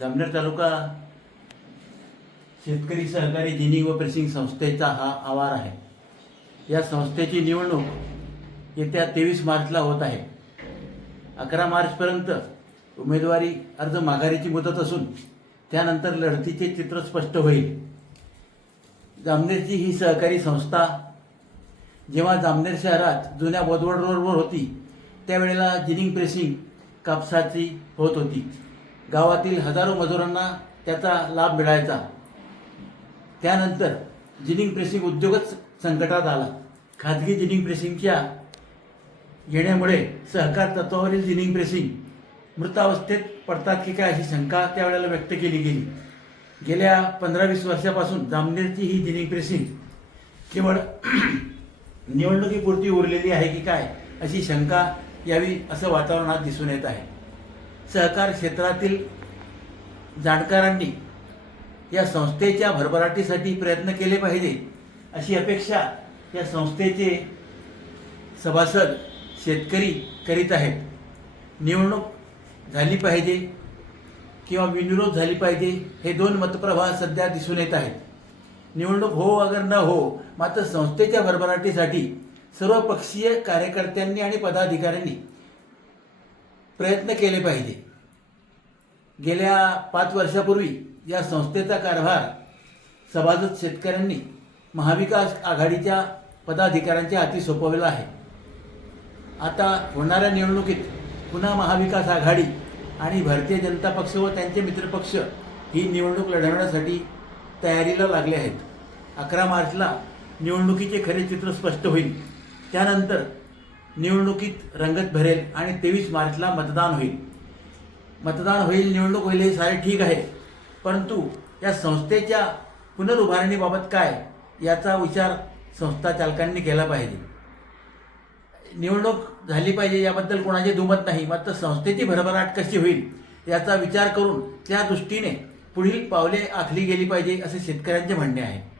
जामनेर तालुका शेतकरी सहकारी जिनिंग व प्रेसिंग संस्थेचा हा आवार आहे. या संस्थेची निवडणूक येत्या तेवीस मार्चला होत आहे. अकरा मार्चपर्यंत उमेदवारी अर्ज माघारीची मुदत असून त्यानंतर लढतीचे चित्र स्पष्ट होईल. जामनेरची ही सहकारी संस्था जेव्हा जामनेर शहरात जुन्या बोदवड रोडवर होती त्यावेळेला जिनिंग प्रेसिंग कापसाची होत होती. गावातील हजारो मजुरांना त्याचा लाभ मिळायचा. त्यानंतर जिनिंग प्रेसिंग उद्योगच संकटात आला. खाजगी जिनिंग प्रेसिंगच्या येण्यामुळे सहकार तत्वावरील जिनिंग प्रेसिंग मृतावस्थेत पडतात की काय अशी शंका त्यावेळेला व्यक्त केली गेली. गेल्या पंधरा वीस वर्षापासून जामनेरची ही जिनिंग प्रेसिंग केवळ निवडणुकीपुरती उरलेली आहे की काय अशी शंका यावी असं वातावरणात दिसून येत आहे. सहकार क्षेत्रातील जाणकारांनी या संस्थेच्या भरभराटीसाठी प्रयत्न केले पाहिजे अशी अपेक्षा या संस्थेचे सभासद शेतकरी करीत आहेत. निवडणूक झाली पाहिजे किंवा विनिरोध झाली पाहिजे हे दोन मतप्रवाह सध्या दिसून येत आहेत. निवडणूक हो अगर न हो मात्र संस्थेच्या भरभराटीसाठी सर्वपक्षीय कार्यकर्त्यांनी आणि पदाधिकाऱ्यांनी प्रयत्न केले पाहिजे. गेल्या पाच वर्षापूर्वी या संस्थेचा कारभार सभासद शेतकऱ्यांनी महाविकास आघाडीच्या पदाधिकाऱ्यांच्या हाती सोपवला आहे. आता होणाऱ्या निवडणुकीत पुन्हा महाविकास आघाडी आणि भारतीय जनता पक्ष व त्यांचे मित्रपक्ष ही निवडणूक लढवण्यासाठी तयारीला लागले आहेत. अकरा मार्चला निवडणुकीचे खरे चित्र स्पष्ट होईल. त्यानंतर निवडणुकीत रंगत भरेल आणि तेवीस मार्चला मतदान होईल. मतदान होईल निवडणूक होईल हे सारे ठीक आहे. परंतु या संस्थेच्या पुनरुभारणीबाबत काय याचा विचार संस्था चालकांनी केला पाहिजे. निवडणूक झाली पाहिजे याबद्दल कोणाचे दुमत नाही मात्र संस्थेची भरभराट कशी होईल याचा विचार करून त्या दृष्टीने पुढील पावले आखली गेली पाहिजे असे शेतकऱ्यांचे म्हणणे आहे.